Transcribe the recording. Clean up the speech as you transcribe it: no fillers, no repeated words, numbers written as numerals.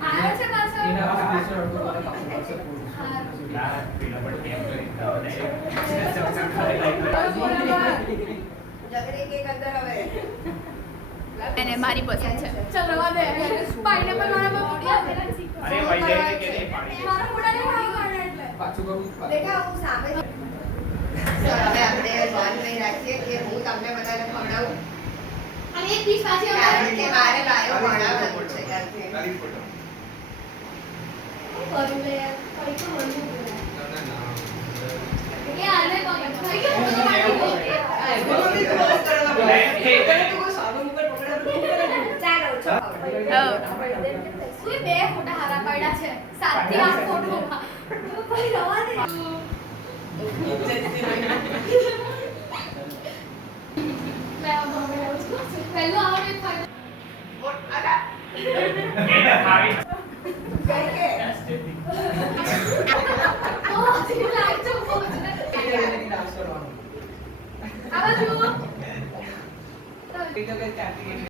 આયો છે પાછો એના પાસે અડધો કલાક આપણો પાસે યાર પેલા પણ કેમ કરી એને મારી પસંદ છે ચલ રવા દે પાઇનેપલ વાળા બહુ પેલા શીખો અરે ભાઈ જાય કે નહીં પાણી મારા મોઢાને ખાવાનું એટલે પાછું કરું દેખા હું સામે હવે આપણે ધ્યાન નહીં રાખીએ કે હું તમને બધાને ખવડાવું અને એક પીસ પાછી કારણ કે મારે લાયો ભણાવવાનું છે ત્યારથી તારી ફોટો કરું લે કઈ તો મળવું ના ના કે આને પકડ કઈ તો ચાલો છો બે ફોટા હારા પડ્યા છે 7 થી 8 ફોટોમાં ભાઈ રવા દે मैं अब हो गया उसको पहले आवड़े फाइल એના ખાવી કઈ કે ओ दिल लाइट तो बहुत है ડાન્સ કરવાનો अब जो એ તો કે ચાટી